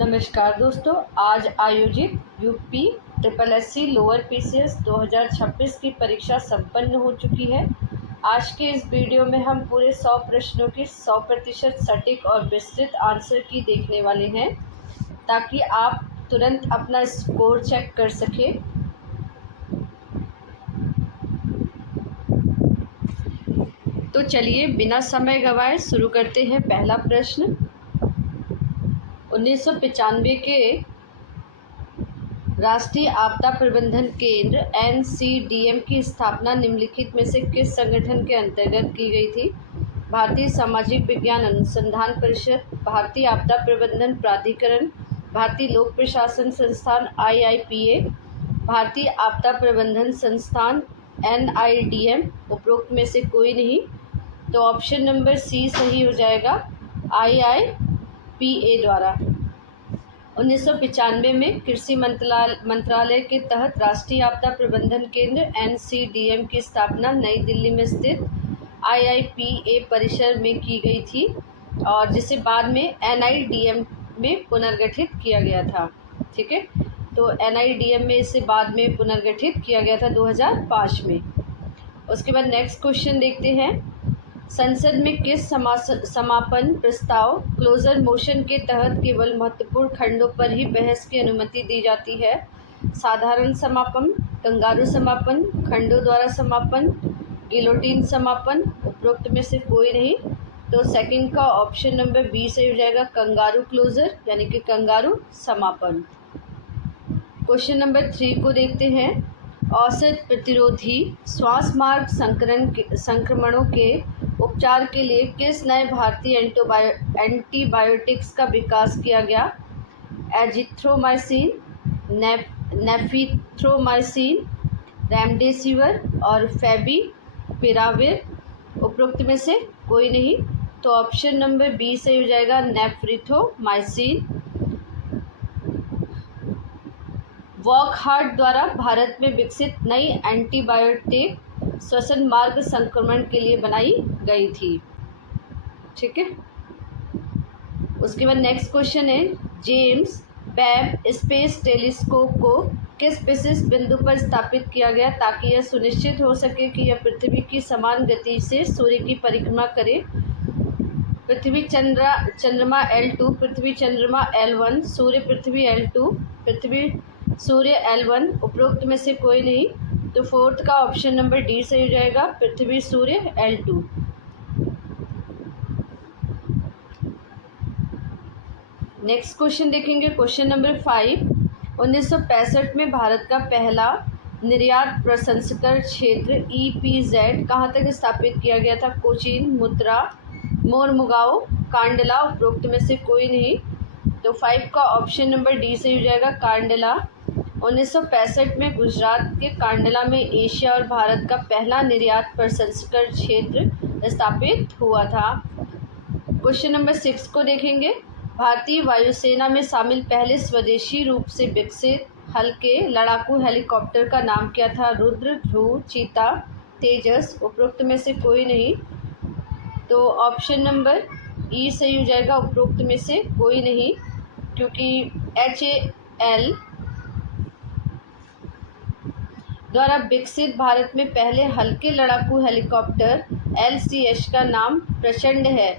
नमस्कार दोस्तों, आज आयोजित UP triple SC lower PCS 2026 की परीक्षा संपन्न हो चुकी है। आज के इस वीडियो में हम पूरे 100 प्रश्नों की 100% सटीक और विस्तृत आंसर की देखने वाले हैं, ताकि आप तुरंत अपना स्कोर चेक कर सकें। तो चलिए बिना समय गंवाए शुरू करते हैं। पहला प्रश्न, 1995 के राष्ट्रीय आपदा प्रबंधन केंद्र (NCDM) की स्थापना निम्नलिखित में से किस संगठन के अंतर्गत की गई थी? भारतीय सामाजिक विज्ञान अनुसंधान परिषद, भारतीय आपदा प्रबंधन प्राधिकरण, भारतीय लोक प्रशासन संस्थान (IIPA), भारतीय आपदा प्रबंधन संस्थान NIDM। उपरोक्त में से कोई नहीं, तो ऑप्शन नंबर सी सही हो जाएगा, IIPA द्वारा। 1995 में कृषि मंत्रालय के तहत राष्ट्रीय आपदा प्रबंधन केंद्र (NCDM) की स्थापना नई दिल्ली में स्थित IIPA परिसर में की गई थी, और जिसे बाद में NIDM में पुनर्गठित किया गया था। ठीक है, तो NIDM में इसे बाद में पुनर्गठित किया गया था 2005 में। उसके बाद नेक्स्ट क्वेश्चन देखते हैं। संसद में किस समापन प्रस्ताव क्लोजर मोशन के तहत केवल महत्वपूर्ण खंडों पर ही बहस की अनुमति दी जाती है? साधारण समापन, कंगारू समापन, खंडों द्वारा समापन, गिलोटिन समापन। उपरोक्त में से कोई नहीं, तो सेकंड का ऑप्शन नंबर बी सही हो जाएगा, कंगारू क्लोजर यानी कि कंगारू समापन। क्वेश्चन नंबर 3 को देखते हैं। औसत प्रतिरोधी श्वास मार्ग संक्रमणों के उपचार के लिए किस नए भारतीय एंटीबायोटिक्स का विकास किया गया? एजिथ्रोमाइसिन, नेफिथ्रोमाइसिन, रेमडेसिविर और फेविपिराविर। उपरोक्त में से कोई नहीं, तो ऑप्शन नंबर बी सही हो जाएगा, नेफ्रिथोमाइसिन। वॉकहार्ट द्वारा भारत में विकसित नई एंटीबायोटिक श्वसन मार्ग संक्रमण के लिए बनाई गई थी। ठीक है, उसके बाद नेक्स्ट क्वेश्चन है। जेम्स वेब स्पेस टेलीस्कोप को किस विशिष्ट बिंदु पर स्थापित किया गया ताकि यह सुनिश्चित हो सके कि यह पृथ्वी की समान गति से सूर्य की परिक्रमा करे? पृथ्वी चंद्रमा L2, पृथ्वी चंद्रमा L1, सूर्य पृथ्वी L2, पृथ्वी सूर्य L1। उपरोक्त में से कोई नहीं, तो फोर्थ का ऑप्शन नंबर डी सही हो जाएगा, पृथ्वी सूर्य L2। नेक्स्ट क्वेश्चन देखेंगे, क्वेश्चन नंबर 5। 1965 में भारत का पहला निर्यात प्रसंस्करण क्षेत्र EPZ कहाँ तक स्थापित किया गया था? कोचीन, मुत्रा, मोरमुगाओ, कांडला। उपरोक्त में से कोई नहीं, तो 5 का ऑप्शन नंबर डी सही हो जाएगा, कांडला। 1965 में गुजरात के कांडला में एशिया और भारत का पहला निर्यात प्रसंस्करण क्षेत्र स्थापित हुआ था। क्वेश्चन नंबर 6 को देखेंगे। भारतीय वायुसेना में शामिल पहले स्वदेशी रूप से विकसित हल्के लड़ाकू हेलीकॉप्टर का नाम क्या था? रुद्र, ध्रुव, चीता, तेजस। उपरोक्त में से कोई नहीं, तो ऑप्शन नंबर ई सही हो जाएगा, उपरोक्त में से कोई नहीं, क्योंकि HAL द्वारा विकसित भारत में पहले हल्के लड़ाकू हेलीकॉप्टर LCH का नाम प्रचंड है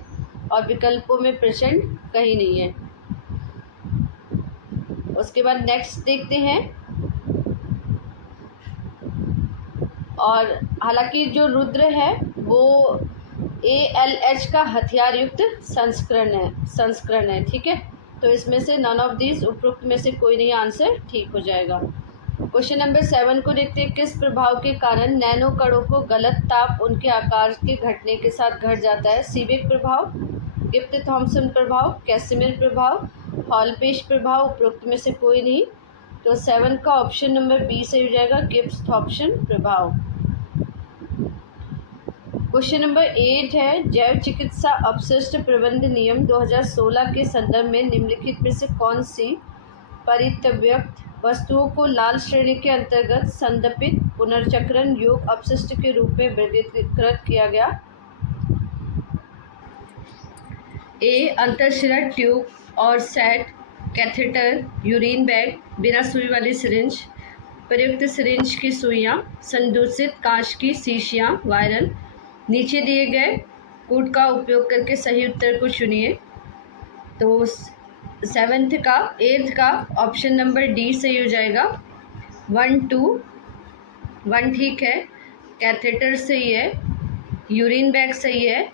और विकल्पों में प्रचंड कहीं नहीं है। उसके बाद नेक्स्ट देखते हैं। और हालांकि जो रुद्र है वो ALH का हथियार युक्त संस्करण है। ठीक है, तो इसमें से नन ऑफ दिस, उपरोक्त में से कोई नहीं, आंसर ठीक हो जाएगा। क्वेश्चन नंबर 7 को देखते हैं। किस प्रभाव के कारण नैनो कणों को गलत ताप उनके आकार के घटने के साथ घट जाता है? सीबेक प्रभाव, गिब्स थॉम्सन प्रभाव, कैसिमिर प्रभाव, हॉल-पेश प्रभाव। उपरोक्त में से कोई नहीं, तो 7 का ऑप्शन नंबर बी सही हो जाएगा, गिब्स थॉम्सन प्रभाव। क्वेश्चन नंबर 8 है। जैव चिकित्सा अपशिष्ट प्रबंध नियम 2016 के संदर्भ में निम्नलिखित में से कौन सी परित्यक्त वस्तुओं को लाल श्रेणी के अंतर्गत संदर्भित पुनर्चक्रण योग्य अपशिष्ट के रूप में वर्गीकृत किया गया? A. अंतःशिरा ट्यूब और सेट, कैथेटर, यूरिन बैग, बिना सुई वाली सिरिंज, प्रयुक्त सिरिंज की सुइयाँ, संदूषित कांच की शीशियाँ, वायरल। नीचे दिए गए कोड का उपयोग करके सही उत्तर को चुनिए। तो 8th का ऑप्शन नंबर डी सही हो जाएगा। 1, 2, 1 ठीक है, कैथेटर सही है, यूरिन बैग सही है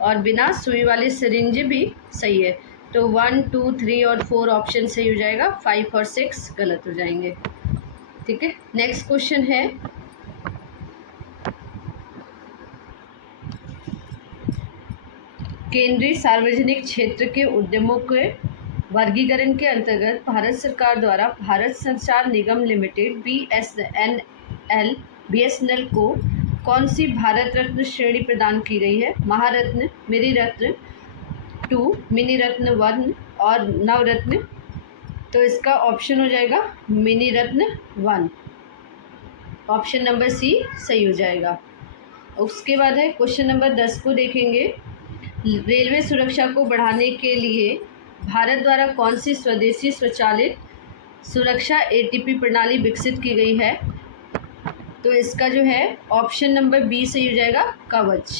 और बिना सुई वाली सिरिंज भी सही है। तो 1, 2, 3 और 4 ऑप्शन सही हो जाएगा, 5 और 6 गलत हो जाएंगे। ठीक है, नेक्स्ट क्वेश्चन है केंद्रीय सार्वजनिक क्षेत्र के उद्यमों के वर्गीकरण के अंतर्गत भारत सरकार द्वारा भारत संचार निगम लिमिटेड BSNL को कौन सी भारत रत्न श्रेणी प्रदान की गई है? महारत्न, मिनी रत्न 2, मिनी रत्न 1 और नवरत्न। तो इसका ऑप्शन हो जाएगा मिनी रत्न 1, ऑप्शन नंबर सी सही हो जाएगा। उसके बाद है क्वेश्चन नंबर 10 को देखेंगे। रेलवे सुरक्षा को बढ़ाने के लिए भारत द्वारा कौन सी स्वदेशी स्वचालित सुरक्षा ATP प्रणाली विकसित की गई है? तो इसका जो है ऑप्शन नंबर बी सही हो जाएगा, कवच।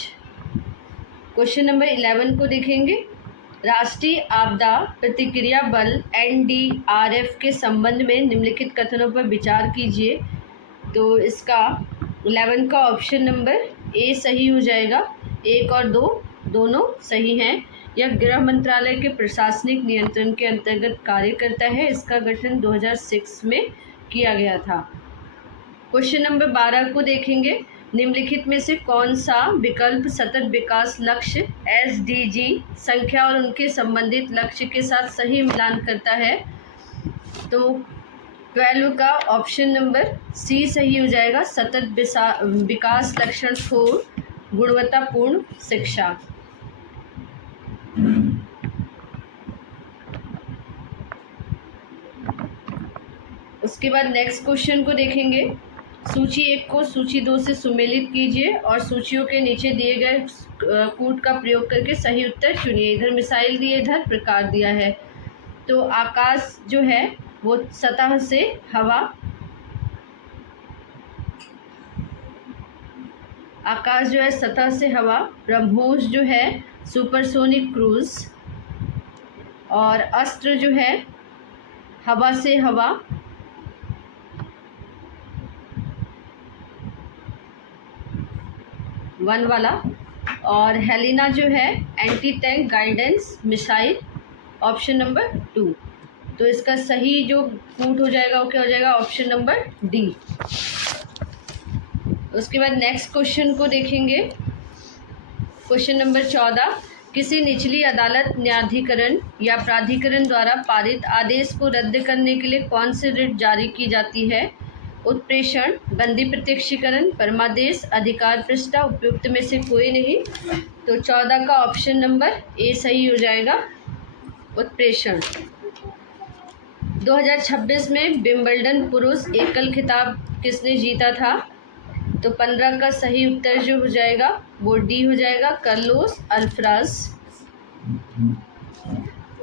क्वेश्चन नंबर 11 को देखेंगे। राष्ट्रीय आपदा प्रतिक्रिया बल NDRF के संबंध में निम्नलिखित कथनों पर विचार कीजिए। तो इसका 11 का ऑप्शन नंबर ए सही हो जाएगा। 1 और 2 दोनों सही हैं। यह गृह मंत्रालय के प्रशासनिक नियंत्रण के अंतर्गत कार्य करता है। इसका गठन 2006 में किया गया था। क्वेश्चन नंबर 12 को देखेंगे। निम्नलिखित में से कौन सा विकल्प सतत विकास लक्ष्य SDG संख्या और उनके संबंधित लक्ष्य के साथ सही मिलान करता है? तो 12 का ऑप्शन नंबर सी सही हो जाएगा, सतत विकास लक्षण 4 गुणवत्तापूर्ण शिक्षा। उसके बाद नेक्स्ट क्वेश्चन को देखेंगे। सूची 1 को सूची 2 से सुमेलित कीजिए और सूचियों के नीचे दिए गए कूट का प्रयोग करके सही उत्तर चुनिए। इधर मिसाइल दिए, इधर प्रकार दिया है। तो आकाश जो है वो सतह से हवा, आकाश जो है सतह से हवा, ब्रह्मोस जो है सुपरसोनिक क्रूज और अस्त्र जो है हवा से हवा, वन वाला, और हेलिना जो है anti tank guidance missile, option number 2। तो इसका सही जो कूट हो जाएगा वो क्या हो जाएगा, ऑप्शन नंबर डी। उसके बाद नेक्स्ट क्वेश्चन को देखेंगे। Question number 14। किसी निचली अदालत, न्यायाधिकरण या प्राधिकरण द्वारा पारित आदेश को रद्द करने के लिए कौन सी रिट जारी की जाती है? उत्प्रेषण, बंदी प्रत्यक्षीकरण, परमादेश, अधिकार पृष्ठा, उपयुक्त में से कोई नहीं। तो 14 का ऑप्शन नंबर ए सही हो जाएगा, उत्प्रेषण। 2026 में विंबलडन पुरुष एकल खिताब किसने जीता था? तो 15 का सही उत्तर जो हो जाएगा वो डी हो जाएगा, कार्लोस अल्फराज।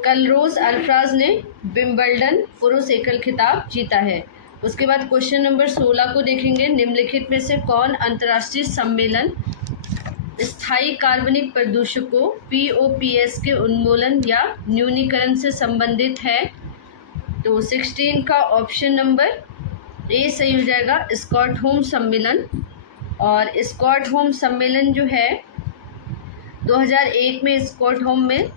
कार्लोस अल्फराज ने विंबलडन पुरुष एकल खिताब जीता है। उसके बाद क्वेश्चन नंबर 16 को देखेंगे। निम्नलिखित में से कौन अंतर्राष्ट्रीय सम्मेलन स्थायी कार्बनिक प्रदूषकों POPS के उन्मूलन या न्यूनीकरण से संबंधित है? तो 16 का ऑप्शन नंबर ए सही हो जाएगा, स्टॉकहोम सम्मेलन। और स्टॉकहोम सम्मेलन जो है 2001 में स्टॉकहोम में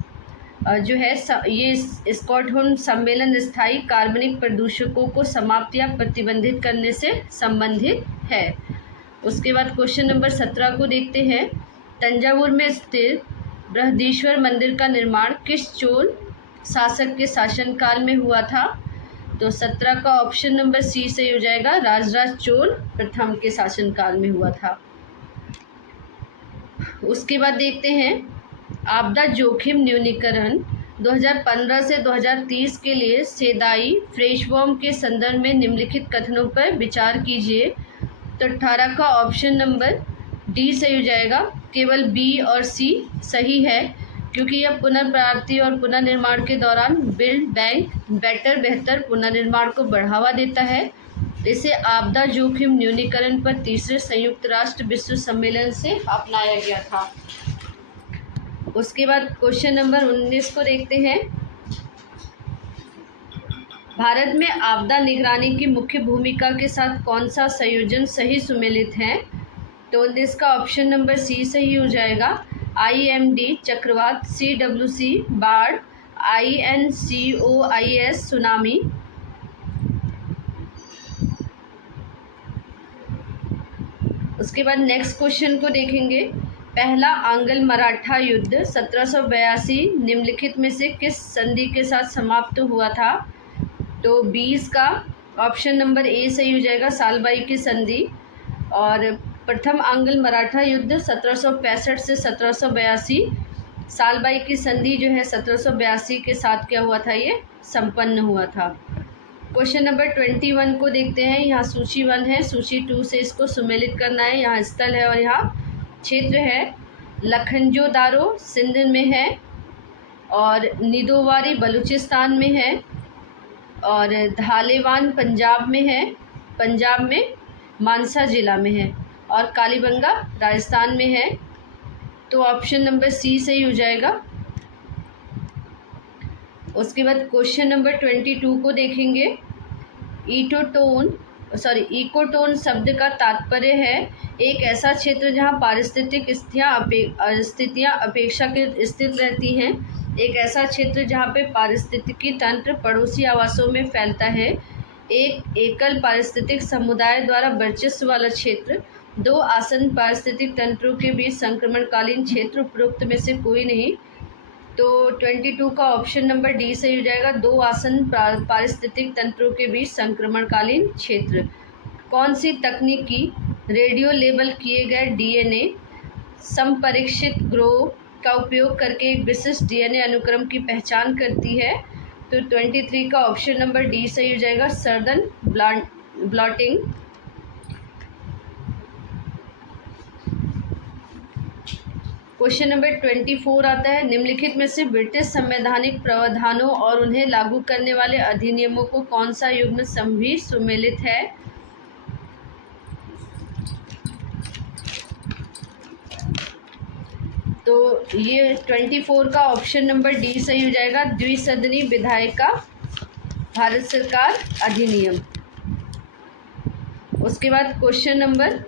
जो है ये स्टॉकहोम सम्मेलन स्थायी कार्बनिक प्रदूषकों को समाप्त या प्रतिबंधित करने से संबंधित है। उसके बाद क्वेश्चन नंबर 17 को देखते हैं। तंजावुर में स्थित बृहदीश्वर मंदिर का निर्माण किस चोल शासक के शासनकाल में हुआ था? तो 17 का ऑप्शन नंबर सी सही हो जाएगा, राजराज चोल प्रथम के शासनकाल में हुआ था। उसके बाद देखते हैं आपदा जोखिम न्यूनीकरण 2015 से 2030 के लिए सेदाई फ्रेशवॉर्म के संदर्भ में निम्नलिखित कथनों पर विचार कीजिए। तो 18 का ऑप्शन नंबर डी सही हो जाएगा, केवल बी और सी सही है, क्योंकि यह पुनर्प्राप्ति और पुनर्निर्माण के दौरान बिल्ड बैंक बेटर बेहतर पुनर्निर्माण को बढ़ावा देता है। इसे आपदा जोखिम न्यूनीकरण पर तीसरे संयुक्त राष्ट्र विश्व सम्मेलन से अपनाया गया था। उसके बाद क्वेश्चन नंबर 19 को देखते हैं। भारत में आपदा निगरानी की मुख्य भूमिका के साथ कौन सा संयोजन सही सुमेलित है? तो 19 का ऑप्शन नंबर सी सही हो जाएगा। IMD चक्रवात, CWC बाढ़, INCOIS सुनामी। उसके बाद नेक्स्ट क्वेश्चन को देखेंगे। पहला आंग्ल मराठा युद्ध 1782 निम्नलिखित में से किस संधि के साथ समाप्त हुआ था? तो 20 का ऑप्शन नंबर ए सही हो जाएगा, सालबाई की संधि। और प्रथम आंग्ल मराठा युद्ध 1765 से 1782, सालबाई की संधि जो है 1782 के साथ क्या हुआ था, ये संपन्न हुआ था। क्वेश्चन नंबर 21 को देखते हैं। यहाँ सूची 1 है, सूची 2 से इसको सुमेलित करना है। यहाँ स्थल है और यहाँ क्षेत्र है। लखनजो-दारो सिंध में है और निदोवारी बलूचिस्तान में है और धालेवान पंजाब में है, पंजाब में मानसा जिला में है और कालीबंगा राजस्थान में है। तो ऑप्शन नंबर सी सही हो जाएगा। उसके बाद क्वेश्चन नंबर 22 को देखेंगे। इकोटोन शब्द का तात्पर्य है एक ऐसा क्षेत्र जहां पारिस्थितिक स्थितियां अपेक्षाकृत स्थिर रहती हैं। एक ऐसा क्षेत्र जहां पे पारिस्थितिकी तंत्र पड़ोसी आवासों में फैलता है। एक एकल पारिस्थितिक समुदाय द्वारा वर्चस्व वाला क्षेत्र। दो आसन्न पारिस्थितिक तंत्रों के बीच संक्रमणकालीन क्षेत्र उपरोक्त में से कोई नहीं। तो 22 का ऑप्शन नंबर डी सही हो जाएगा। दो आसन्न पारिस्थितिक तंत्रों के बीच संक्रमणकालीन क्षेत्र। कौन सी तकनीकी रेडियो लेबल किए गए DNA संपरीक्षित ग्रोव का उपयोग करके एक विशिष्ट DNA अनुक्रम की पहचान करती है? तो 23 का ऑप्शन नंबर डी सही हो जाएगा, सर्दन ब्लॉटिंग। क्वेश्चन नंबर 24 आता है। निम्नलिखित में से ब्रिटिश संवैधानिक प्रावधानों और उन्हें लागू करने वाले अधिनियमों को कौन सा युग्म संधि सुमेलित है? तो ये 24 का ऑप्शन नंबर डी सही हो जाएगा, द्विसदनी विधायिका भारत सरकार अधिनियम। उसके बाद क्वेश्चन नंबर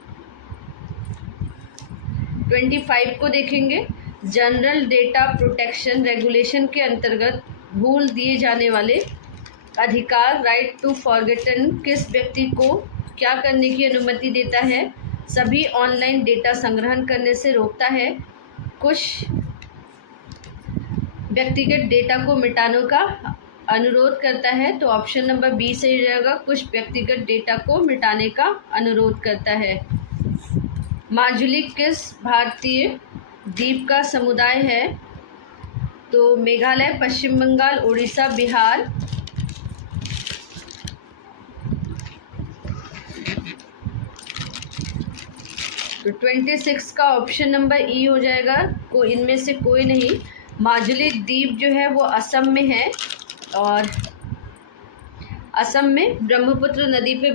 25 को देखेंगे। जनरल डेटा प्रोटेक्शन रेगुलेशन के अंतर्गत भूल दिए जाने वाले अधिकार राइट टू फॉरगेटन किस व्यक्ति को क्या करने की अनुमति देता है? सभी ऑनलाइन डेटा संग्रहण करने से रोकता है, कुछ व्यक्तिगत डेटा को मिटाने का अनुरोध करता है। तो ऑप्शन नंबर बी सही हो जाएगा, कुछ व्यक्तिगत डेटा को मिटाने का अनुरोध करता है। माजुली किस भारतीय द्वीप का समुदाय है? तो मेघालय, पश्चिम बंगाल, उड़ीसा, बिहार। तो 26 का ऑप्शन नंबर ई हो जाएगा, इनमें से कोई नहीं। माजुली द्वीप जो है वो असम में है और असम में ब्रह्मपुत्र नदी पे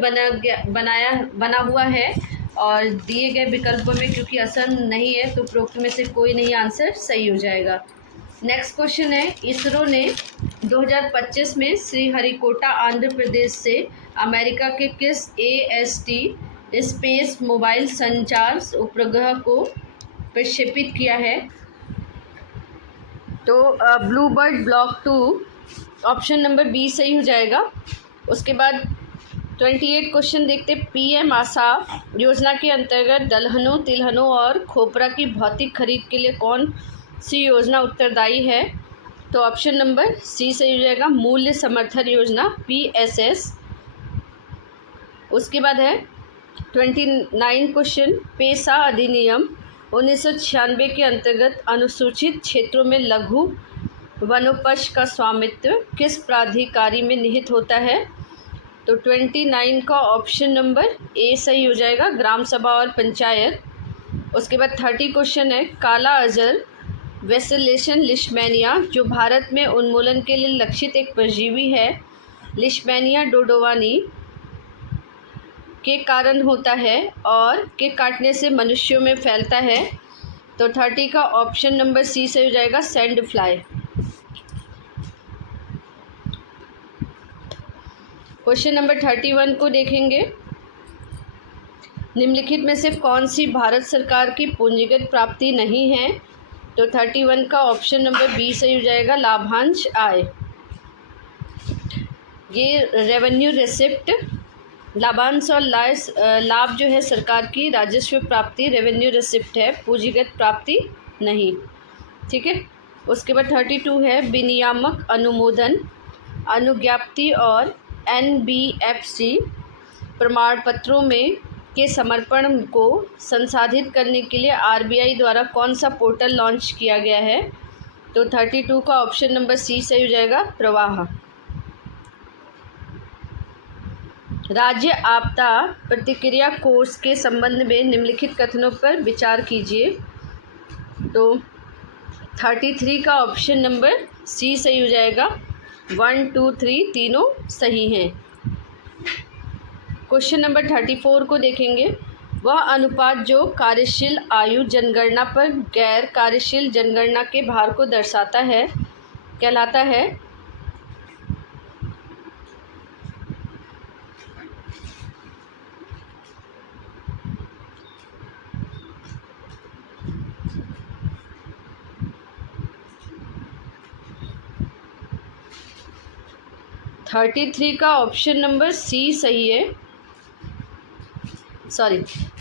बना हुआ है। और दिए गए विकल्पों में क्योंकि असम नहीं है तो उपरोक्त में से कोई नहीं, आंसर सही हो जाएगा। नेक्स्ट क्वेश्चन है। इसरो ने 2025 में श्रीहरिकोटा आंध्र प्रदेश से अमेरिका के किस AST स्पेस मोबाइल संचार उपग्रह को प्रक्षेपित किया है? तो bluebird block 2 option number B सही हो जाएगा। उसके बाद 28 क्वेश्चन देखते। PM आशा योजना के अंतर्गत दलहनों, तिलहनों और खोपरा की भौतिक खरीद के लिए कौन सी योजना उत्तरदायी है? तो ऑप्शन नंबर सी सही हो जाएगा, मूल्य समर्थन योजना PSS। उसके बाद है 29 क्वेश्चन। पेशा अधिनियम 1996 के अंतर्गत अनुसूचित क्षेत्रों में लघु वनोपज का स्वामित्व किस प्राधिकारी में निहित होता है? तो 29 का ऑप्शन नंबर ए सही हो जाएगा, ग्राम सभा और पंचायत। उसके बाद 30 क्वेश्चन है। काला अजर वेसेलेशन लिशमैनिया जो भारत में उन्मूलन के लिए लक्षित एक परजीवी है, लिशमैनिया डोडोवानी के कारण होता है और के काटने से मनुष्यों में फैलता है। तो 30 का ऑप्शन नंबर सी सही हो जाएगा, सैंड फ्लाई। क्वेश्चन नंबर 31 को देखेंगे। निम्नलिखित में से कौन सी भारत सरकार की पूंजीगत प्राप्ति नहीं है? तो 31 का ऑप्शन नंबर बी सही हो जाएगा, लाभांश आय। ये रेवेन्यू रिसिप्ट, लाभांश और लाभ जो है सरकार की राजस्व प्राप्ति रेवेन्यू रिसिप्ट है, पूंजीगत प्राप्ति नहीं। ठीक है। उसके बाद 32 है, विनियामक अनुमोदन, अनुज्ञप्ति और NBFC प्रमाण पत्रों में के समर्पण को संसाधित करने के लिए RBI द्वारा कौन सा पोर्टल लॉन्च किया गया है? तो 32 का ऑप्शन नंबर सी सही हो जाएगा, प्रवाह। राज्य आपदा प्रतिक्रिया कोर्स के संबंध में निम्नलिखित कथनों पर विचार कीजिए। तो 33 का ऑप्शन नंबर सी सही हो जाएगा, 1, 2, 3 तीनों सही हैं। क्वेश्चन नंबर 34 को देखेंगे। वह अनुपात जो कार्यशील आयु जनगणना पर गैर कार्यशील जनगणना के भार को दर्शाता है कहलाता है? थर्टी 33 का ऑप्शन नंबर सी सही है, सॉरी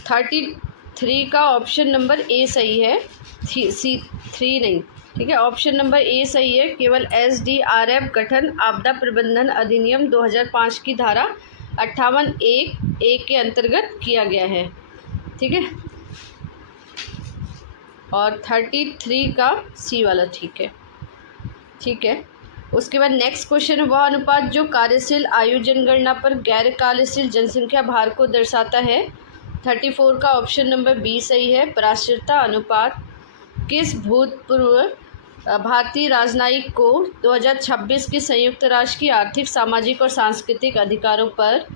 33 का ऑप्शन नंबर ए सही है, सी 3 नहीं। ठीक है, ऑप्शन नंबर ए सही है। केवल SDRF गठन आपदा प्रबंधन अधिनियम 2005 की धारा 58(1)(a) के अंतर्गत किया गया है। ठीक है, और 33 का सी वाला ठीक है। ठीक है, उसके बाद नेक्स्ट क्वेश्चन है, वह अनुपात जो कार्यशील आयु जनगणना पर गैर कार्यशील जनसंख्या भार को दर्शाता है? 34 का ऑप्शन नंबर बी सही है, पराश्रितता अनुपात। किस भूतपूर्व भारतीय राजनयिक को 2026 की संयुक्त राष्ट्र की आर्थिक, सामाजिक और सांस्कृतिक अधिकारों पर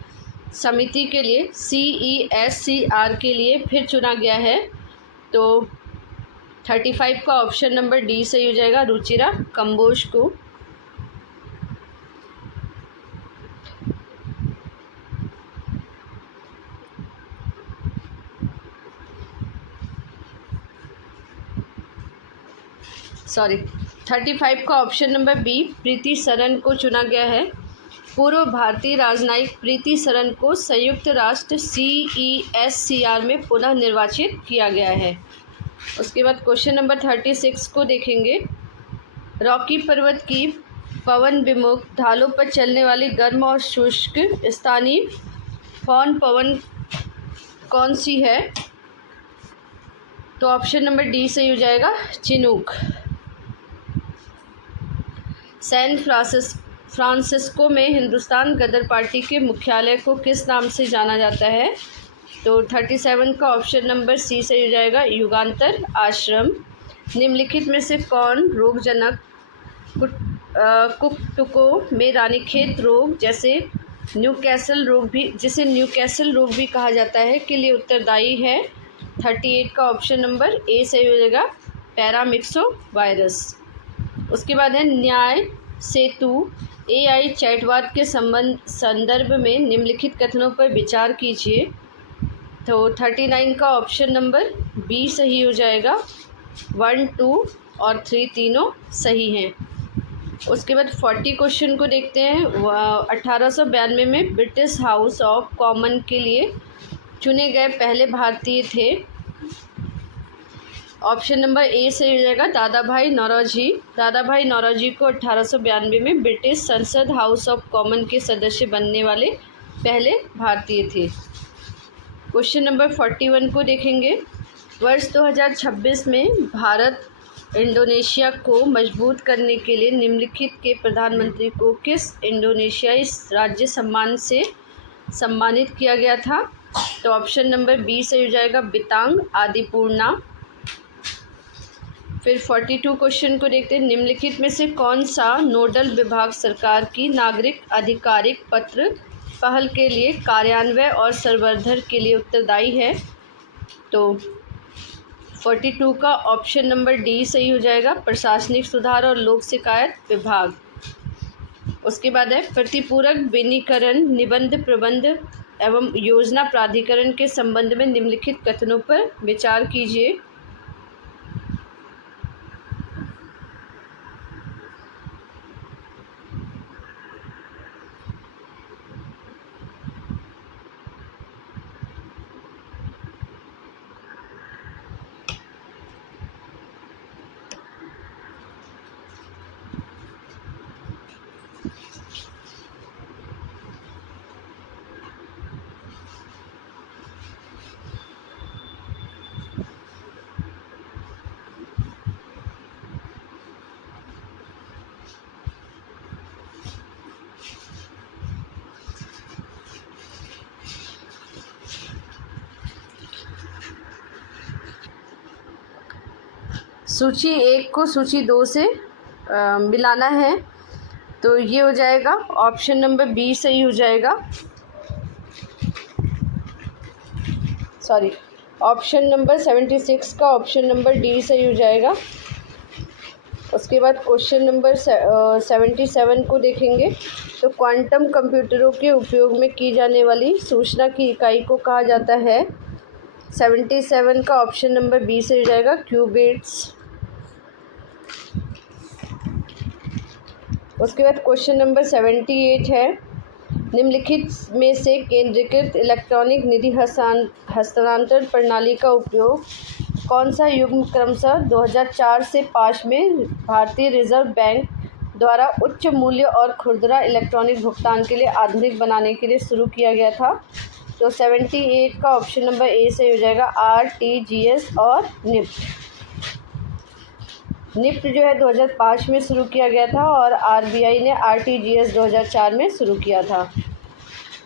समिति के लिए CESCR के लिए फिर चुना गया है? तो 35 का ऑप्शन नंबर डी सही हो जाएगा, रुचिरा कंबोज को। सॉरी 35 का ऑप्शन नंबर बी प्रीति सरन को चुना गया है। पूर्व भारतीय राजनयिक प्रीति सरन को संयुक्त राष्ट्र CESCR में पुनः निर्वाचित किया गया है। उसके बाद क्वेश्चन नंबर 36 को देखेंगे। रॉकी पर्वत की पवन विमुख ढालों पर चलने वाली गर्म और शुष्क स्थानीय फॉन पवन कौन सी है? तो ऑप्शन नंबर डी सही हो जाएगा, चिनूक। सैन फ्रांसिस्को में हिंदुस्तान गदर पार्टी के मुख्यालय को किस नाम से जाना जाता है? तो 37 का ऑप्शन नंबर सी सही हो जाएगा, युगांतर आश्रम। निम्नलिखित में से कौन रोगजनक कुक्कुटों में रानीखेत रोग जिसे न्यूकैसल रोग भी कहा जाता है के लिए उत्तरदायी है? 38 का ऑप्शन नंबर ए सही हो जाएगा, पैरामिक्सो वायरस। उसके बाद है न्याय सेतु AI चैटवाद के संदर्भ में निम्नलिखित कथनों पर विचार कीजिए। तो 39 का ऑप्शन नंबर बी सही हो जाएगा, 1, 2 और 3 तीनों सही हैं। उसके बाद 40 क्वेश्चन को देखते हैं। 1892 में ब्रिटिश हाउस ऑफ कॉमन के लिए चुने गए पहले भारतीय थे? ऑप्शन नंबर ए से हो जाएगा, दादा भाई नौरोजी को 1892 में ब्रिटिश संसद हाउस ऑफ कॉमन के सदस्य बनने वाले पहले भारतीय थे। क्वेश्चन नंबर 41 को देखेंगे। वर्ष 2026 में भारत इंडोनेशिया को मजबूत करने के लिए निम्नलिखित के प्रधानमंत्री को किस इंडोनेशियाई राज्य सम्मान से सम्मानित किया गया था? तो ऑप्शन नंबर बी सही हो जाएगा, बितांग आदिपूर्णा। फिर 42 क्वेश्चन को देखते हैं। निम्नलिखित में से कौन सा नोडल विभाग सरकार की नागरिक आधिकारिक पत्र पहल के लिए कार्यान्वयन और संवर्धन के लिए उत्तरदायी है? तो 42 का ऑप्शन नंबर डी सही हो जाएगा, प्रशासनिक सुधार और लोक शिकायत विभाग। उसके बाद है प्रतिपूरक विनिकरण निबंध प्रबंध एवं योजना प्राधिकरण के संबंध में निम्नलिखित कथनों पर विचार कीजिए। सूची 1 को सूची 2 से मिलाना है, तो ये हो जाएगा ऑप्शन नंबर बी सही हो जाएगा। सॉरी, ऑप्शन नंबर 76 का ऑप्शन नंबर डी सही हो जाएगा। उसके बाद क्वेश्चन नंबर 77 को देखेंगे। तो क्वांटम कंप्यूटरों के उपयोग में की जाने वाली सूचना की इकाई को कहा जाता है? 77 का ऑप्शन नंबर बी से हो जाएगा, क्यूबिट्स। उसके बाद क्वेश्चन नंबर 78 है। निम्नलिखित में से केंद्रीकृत इलेक्ट्रॉनिक निधि हस्तांतरण प्रणाली का उपयोग कौन सा युग्म क्रमशः 2004 से 5 में भारतीय रिजर्व बैंक द्वारा उच्च मूल्य और खुदरा इलेक्ट्रॉनिक भुगतान के लिए आधुनिक बनाने के लिए शुरू किया गया था? तो 78 का ऑप्शन नंबर ए से हो जाएगा, RTGS और निफ्ट। निफ्ट जो है 2005 में शुरू किया गया था और RBI ने RTGS 2004 में शुरू किया था।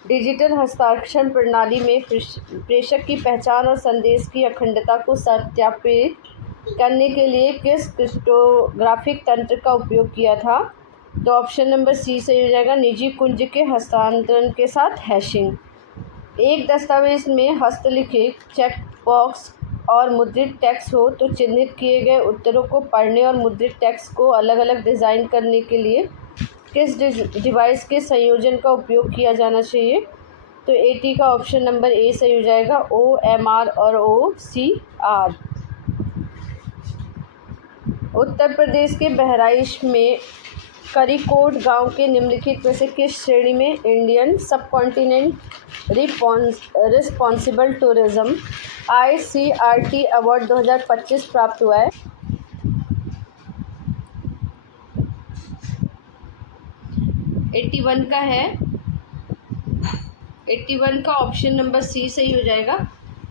डिजिटल हस्ताक्षर प्रणाली में प्रेषक की पहचान और संदेश की अखंडता को सत्यापित करने के लिए किस क्रिप्टोग्राफिक तंत्र का उपयोग किया था? तो ऑप्शन नंबर सी सही हो जाएगा, निजी कुंज के हस्तांतरण के साथ हैशिंग। एक दस्तावेज में हस्तलिखित चेक बॉक्स और मुद्रित टेक्स्ट हो तो चिन्हित किए गए उत्तरों को पढ़ने और मुद्रित टेक्स्ट को अलग अलग डिज़ाइन करने के लिए किस डिवाइस के संयोजन का उपयोग किया जाना चाहिए? तो 80 का ऑप्शन नंबर ए सही हो जाएगा, OMR और OCR। उत्तर प्रदेश के बहराइच में करिकोड गांव के निम्नलिखित में से किस श्रेणी में Indian subcontinent responsible tourism ICRT award 2025 प्राप्त हुआ है? 81 का है, 81 का ऑप्शन नंबर सी सही हो जाएगा,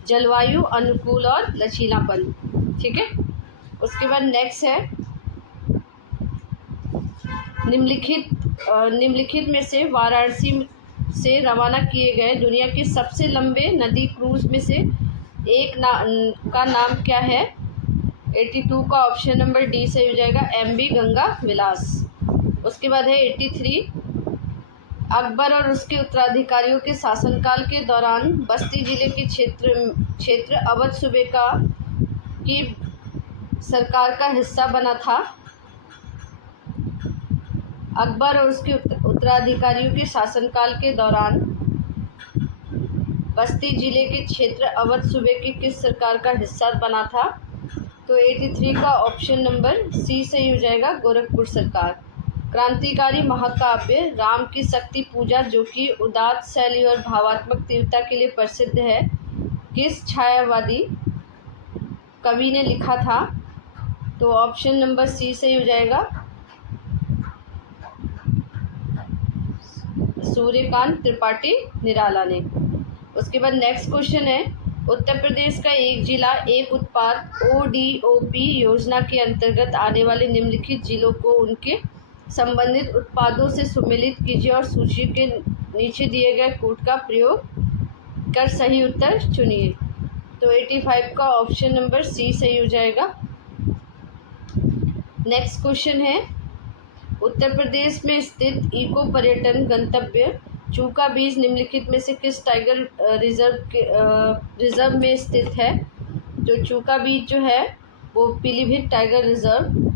जलवायु अनुकूल और लचीलापन। ठीक है। उसके बाद नेक्स्ट है, निम्नलिखित में से वाराणसी से रवाना किए गए दुनिया के सबसे लंबे नदी क्रूज में से एक का नाम क्या है? 82 का ऑप्शन नंबर डी सही हो जाएगा, MV गंगा विलास। उसके बाद है 83, अकबर और उसके उत्तराधिकारियों के शासनकाल के दौरान बस्ती जिले के क्षेत्र अवध सूबे की सरकार का हिस्सा बना था। अकबर और उसके उत्तराधिकारियों के शासनकाल के दौरान बस्ती जिले के क्षेत्र अवध सूबे की किस सरकार का हिस्सा बना था? तो 83 का ऑप्शन नंबर सी सही हो जाएगा, गोरखपुर सरकार। क्रांतिकारी महाकाव्य राम की शक्ति पूजा, जो कि उदात्त शैली और भावात्मक तीव्रता के लिए प्रसिद्ध है, किस छायावादी कवि ने लिखा था? तो ऑप्शन नंबर सी सही हो जाएगा, सूर्यकांत त्रिपाठी निराला ने। उसके बाद नेक्स्ट क्वेश्चन है, उत्तर प्रदेश का एक जिला एक उत्पाद ODOP योजना के अंतर्गत आने वाले निम्नलिखित जिलों को उनके संबंधित उत्पादों से सम्मिलित कीजिए और सूची के नीचे दिए गए कोड का प्रयोग कर सही उत्तर चुनिए। तो 85 का ऑप्शन नंबर सी सही हो जाएगा। नेक्स्ट क्वेश्चन है, उत्तर प्रदेश में स्थित इको पर्यटन गंतव्य चूका बीच निम्नलिखित में से किस टाइगर रिजर्व में स्थित है? जो चूका बीच जो है वो Pilibhit tiger reserve,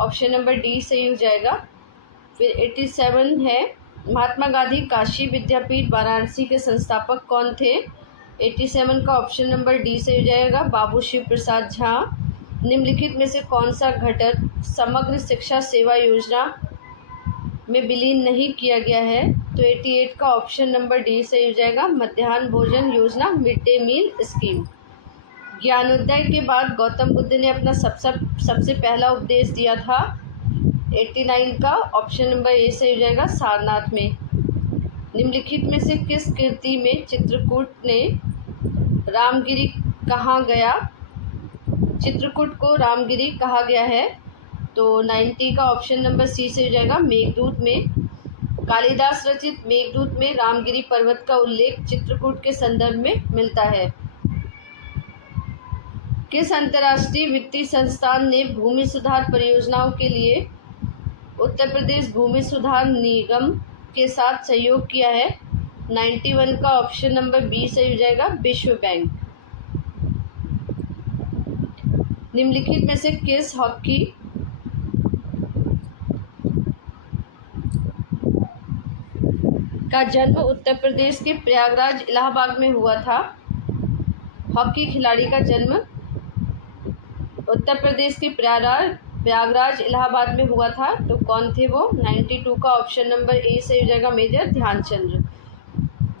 option number D सही हो जाएगा। फिर 87 है, महात्मा गांधी काशी विद्यापीठ वाराणसी के संस्थापक कौन थे? 87 का ऑप्शन नंबर डी सही हो जाएगा, बाबू शिव प्रसाद झा। निम्नलिखित में से कौन सा घटक समग्र शिक्षा सेवा योजना में विलीन नहीं किया गया है? तो 88 का ऑप्शन नंबर डी सही हो जाएगा, मध्याह्न भोजन योजना, मिड डे मील स्कीम। ज्ञानोदय के बाद गौतम बुद्ध ने अपना सबसे पहला उपदेश दिया था? 89 का ऑप्शन नंबर ए सही हो जाएगा, सारनाथ में। निम्नलिखित में से किस कृति में चित्रकूट ने रामगिरी कहा गया? चित्रकूट को रामगिरी कहा गया है? तो 90 का ऑप्शन नंबर सी से हो जाएगा, मेघदूत में। कालिदास रचित मेघदूत में रामगिरी पर्वत का उल्लेख चित्रकूट के संदर्भ में मिलता है। किस अंतर्राष्ट्रीय वित्तीय संस्थान ने भूमि सुधार परियोजनाओं के लिए उत्तर प्रदेश भूमि सुधार निगम के साथ सहयोग किया है? 91 का ऑप्शन नंबर बी सही हो जाएगा, विश्व बैंक। निम्नलिखित में से किस हॉकी का जन्म उत्तर प्रदेश के प्रयागराज इलाहाबाद में हुआ था? हॉकी खिलाड़ी का जन्म उत्तर प्रदेश के प्रयागराज इलाहाबाद में हुआ था, तो कौन थे वो? 92 का ऑप्शन नंबर ए सही हो जाएगा, मेजर ध्यानचंद।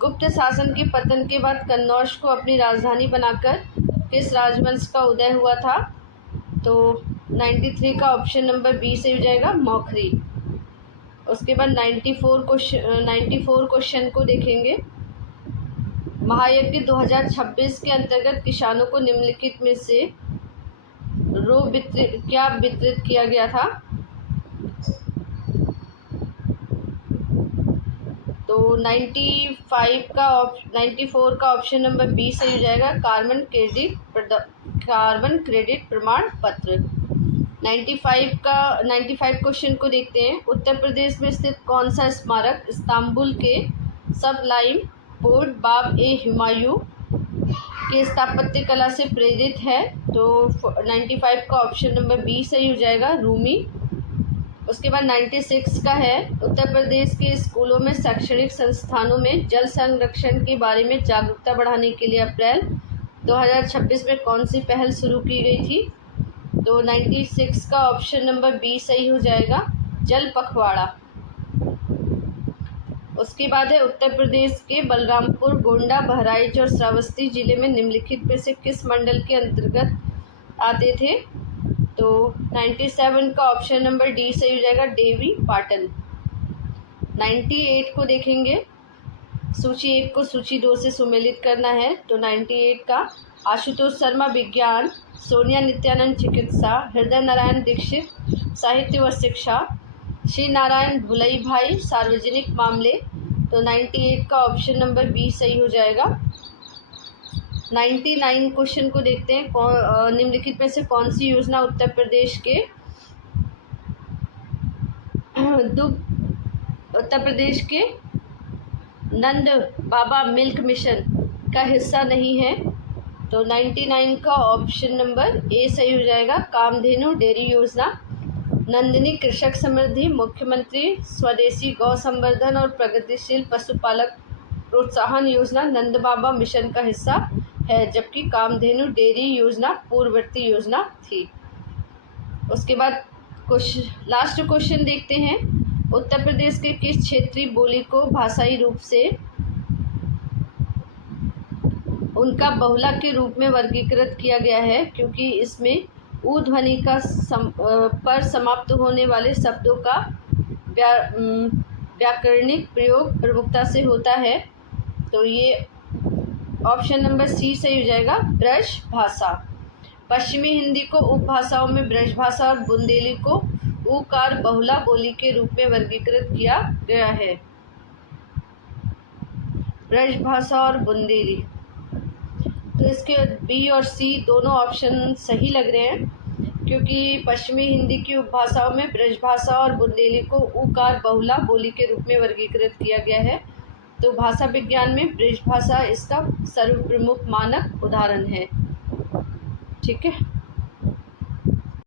गुप्त शासन के पतन के बाद कन्नौज को अपनी राजधानी बनाकर किस राजवंश का उदय हुआ था? तो 93 का ऑप्शन नंबर बी सही हो जाएगा, मौखरी। उसके बाद 94 क्वेश्चन को देखेंगे। महायज्ञ 2026 के अंतर्गत किसानों को निम्नलिखित में से क्या वितरित किया गया था? तो 94 का ऑप्शन नंबर बी सही हो जाएगा, कार्बन क्रेडिट प्रमाण पत्र। 95 क्वेश्चन को देखते हैं। उत्तर प्रदेश में स्थित कौन सा स्मारक इस्तांबुल के सबलाइम पोर्ट बाब ए हुमायूं के स्थापत्य कला से प्रेरित है? तो 95 का ऑप्शन नंबर बी सही हो जाएगा, रूमी। उसके बाद 96 का है, उत्तर प्रदेश के स्कूलों में शैक्षणिक संस्थानों में जल संरक्षण के बारे में जागरूकता बढ़ाने के लिए अप्रैल 2026 में कौन सी पहल शुरू की गई थी? तो 96 का ऑप्शन नंबर बी सही हो जाएगा, जल पखवाड़ा। उसके बाद है, उत्तर प्रदेश के बलरामपुर, गोंडा, बहराइच और श्रावस्ती जिले में निम्नलिखित में से किस मंडल के अंतर्गत आते थे? तो 97 का ऑप्शन नंबर डी सही हो जाएगा, देवी पाटन। 98 को देखेंगे। सूची 1 को सूची 2 से सुमेलित करना है। तो 98 का, आशुतोष शर्मा विज्ञान, सोनिया नित्यानंद चिकित्सा, हृदय नारायण दीक्षित साहित्य व शिक्षा, श्री नारायण भुलई भाई सार्वजनिक मामले। तो 98 का ऑप्शन नंबर बी सही हो जाएगा। 99 क्वेश्चन को देखते हैं। निम्नलिखित में से कौन सी योजना उत्तर प्रदेश के नंद बाबा मिल्क मिशन का हिस्सा नहीं है? तो 99 का ऑप्शन नंबर ए सही हो जाएगा, कामधेनु डेयरी योजना। नंदिनी कृषक समृद्धि, मुख्यमंत्री स्वदेशी गौ संवर्धन और प्रगतिशील पशुपालक प्रोत्साहन योजना नंद बाबा मिशन का हिस्सा है, जबकि कामधेनु डेयरी योजना पूर्ववर्ती योजना थी। उसके बाद लास्ट क्वेश्चन देखते हैं। उत्तर प्रदेश के किस क्षेत्रीय बोली को भाषाई रूप से उनका बहुला के रूप में वर्गीकृत किया गया है? क्योंकि इसमें ऊ ध्वनि का पर समाप्त होने वाले शब्दों का व्याकरणिक प्रयोग प्रमुखता से होता है। तो ये ऑप्शन नंबर सी सही हो जाएगा, ब्रज भाषा। पश्चिमी हिंदी को उपभाषाओं में ब्रज भाषा और बुंदेली को ऊकार बहुला बोली के रूप में वर्गीकृत किया गया है। ब्रज भाषा और बुंदेली, तो इसके बी और सी दोनों ऑप्शन सही लग रहे हैं। क्योंकि पश्चिमी हिंदी की उपभाषाओं में ब्रजभाषा और बुंदेली को उकार बहुला बोली के रूप में वर्गीकृत किया गया है। तो भाषा विज्ञान में ब्रजभाषा इसका सर्वप्रमुख मानक उदाहरण है। ठीक है।